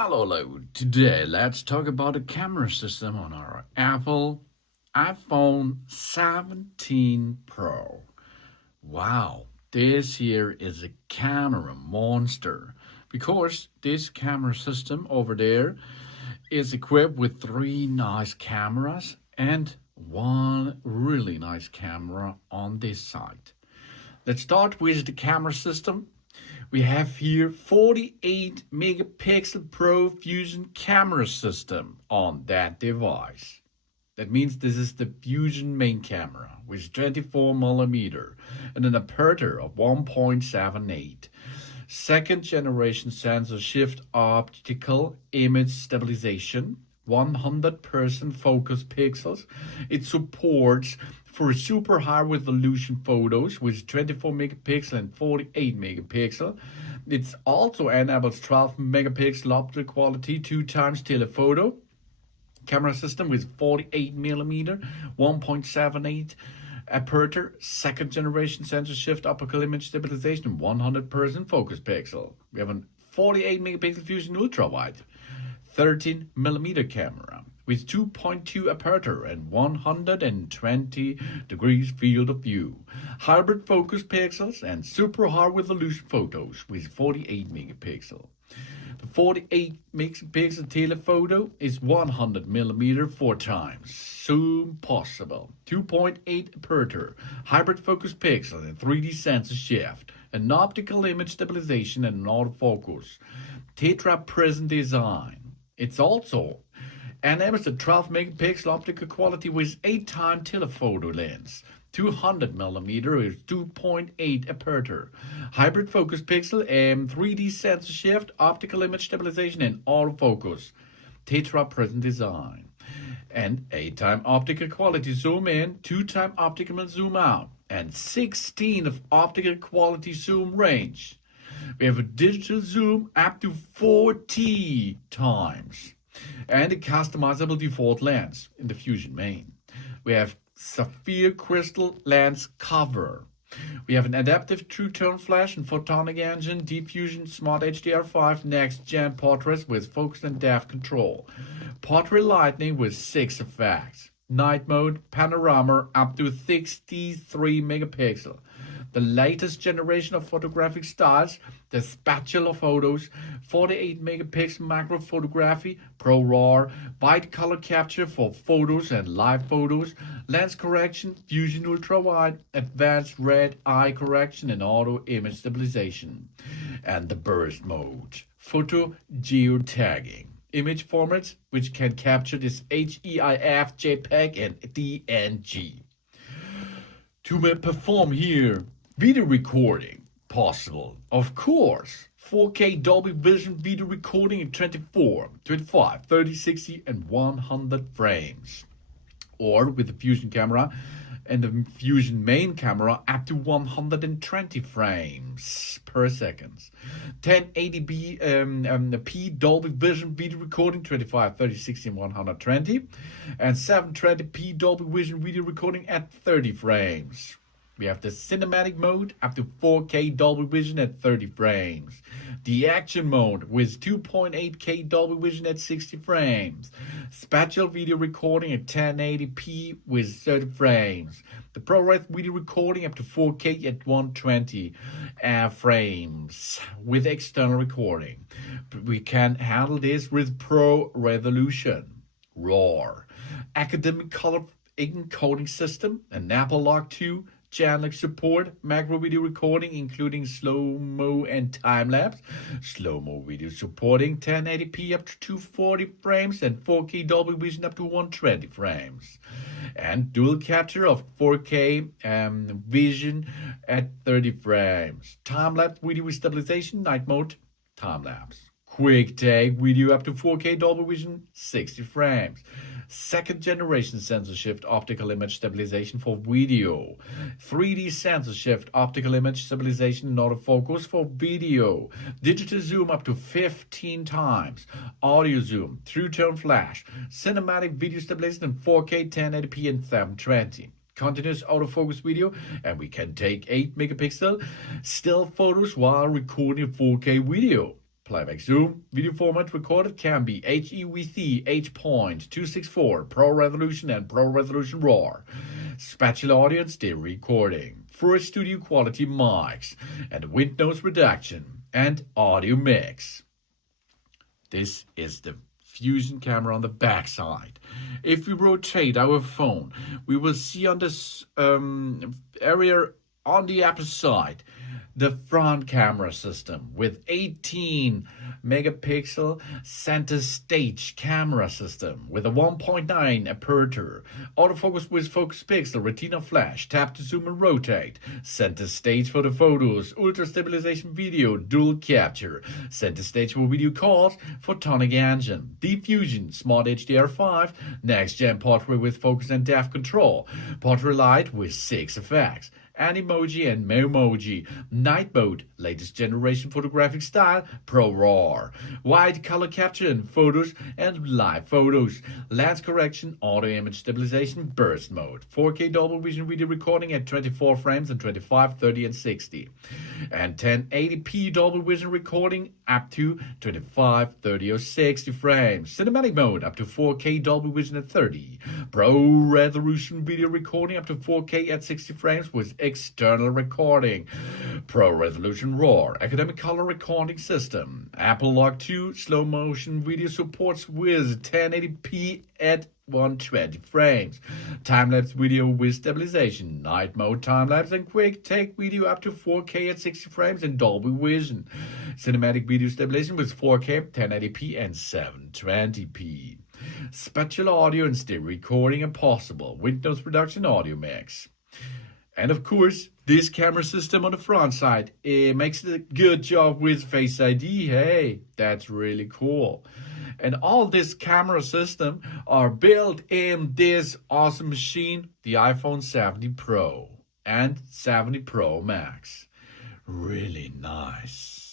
Hello, today let's talk about the camera system on our Apple iPhone 17 Pro. Wow, this here is a camera monster because this camera system over there is equipped with three nice cameras and one really nice camera on this side. Let's start with the camera system. We have here 48 megapixel Pro Fusion camera system on that device. That means this is the Fusion main camera with 24 millimeter and an aperture of 1.78. Second generation sensor shift optical image stabilization, 100% focus pixels. It supports for super high resolution photos with 24 megapixel and 48 megapixel. It also enables 12 megapixel optical quality 2 times telephoto camera system with 48 millimeter 1.78 aperture, second generation sensor shift optical image stabilization, 100% focus pixel. We have a 48 megapixel fusion ultra wide 13 millimeter camera with 2.2 aperture and 120 degrees field of view, hybrid focus pixels and super high resolution photos with 48 megapixel. The 48 megapixel telephoto is 100 millimeter 4 times zoom possible, 2.8 aperture, hybrid focus pixel and 3D sensor shift, an optical image stabilization and an autofocus, tetraprism design. It's also enables a 12 megapixel optical quality with 8 times telephoto lens, 200 millimeter with 2.8 aperture, hybrid focus pixel and 3D sensor shift, optical image stabilization and autofocus, tetraprism design, and 8 times optical quality zoom in, 2 times optical zoom out, and 16 of optical quality zoom range. We have a digital zoom up to 40 times and a customizable default lens in the Fusion main. We have sapphire crystal lens cover. We have an adaptive true tone flash and photonic engine, Diffusion Smart HDR5 next gen portraits with focus and depth control, portrait lighting with 6 effects, night mode, panorama up to 63 megapixel. The latest generation of photographic styles, the spatial photos, 48 megapixel macro photography, Pro RAW, wide color capture for photos and live photos, lens correction, Fusion ultra wide, advanced red eye correction and auto image stabilization, and the burst mode, photo geotagging. Image formats which can capture this HEIF, JPEG and DNG. To perform here video recording possible, of course, 4K Dolby Vision video recording in 24, 25, 30, 60 and 100 frames, or with the Fusion camera and the Fusion main camera up to 120 frames per second. 1080p Dolby Vision video recording 25, 30, 60 and 120, and 720p Dolby Vision video recording at 30 frames. We have the cinematic mode up to 4K Dolby Vision at 30 frames. The action mode with 2.8K Dolby Vision at 60 frames. Spatial video recording at 1080p with 30 frames. The ProRes video recording up to 4K at 120 frames with external recording. We can handle this with Pro Resolution. RAW. Academic color encoding system, an Apple Lock 2, channel support, macro video recording including slow-mo and time-lapse, slow-mo video supporting 1080p up to 240 frames and 4K Dolby Vision up to 120 frames, and dual capture of 4K vision at 30 frames, time-lapse video stabilization, night mode, time-lapse, quick take video up to 4K Dolby Vision 60 frames, second generation sensor shift optical image stabilization for video, 3D sensor shift optical image stabilization and autofocus for video, digital zoom up to 15 times, audio zoom, true tone flash, cinematic video stabilization in 4K 1080p and 720. Continuous autofocus video, and we can take 8 megapixel still photos while recording 4K video. Playback zoom. Video format recorded can be HEVC, H.264, Pro Resolution and Pro Resolution RAW. Spatial audio and stereo recording. For studio quality mics and wind noise reduction and audio mix. This is the Fusion camera on the back side. If we rotate our phone, we will see on this area on the upper side the front camera system with 18 megapixel center stage camera system with a 1.9 aperture, autofocus with focus pixel, retina flash, tap to zoom and rotate, center stage for the photos, ultra stabilization video, dual capture, center stage for video calls, photonic engine, diffusion, smart HDR5, next gen portrait with focus and depth control, portrait light with 6 effects, Animoji and Memoji, night mode, latest generation photographic style, Pro RAW, wide color capture in photos and live photos, lens correction, auto image stabilization, burst mode, 4K double vision video recording at 24 frames and 25, 30 and 60, and 1080p double vision recording up to 25, 30 or 60 frames, cinematic mode up to 4K double vision at 30, Pro resolution video recording up to 4K at 60 frames with external recording, Pro Resolution RAW, academic color recording system, Apple Lock 2 slow motion video supports with 1080p at 120 frames, time-lapse video with stabilization, night mode time-lapse and quick take video up to 4K at 60 frames in Dolby Vision, cinematic video stabilization with 4K, 1080p and 720p. Spatial audio and stereo recording are possible, wind noise reduction audio mix. And of course, this camera system on the front side, it makes a good job with Face ID. Hey, that's really cool. And all this camera system are built in this awesome machine, the iPhone 70 Pro and 70 Pro Max. Really nice.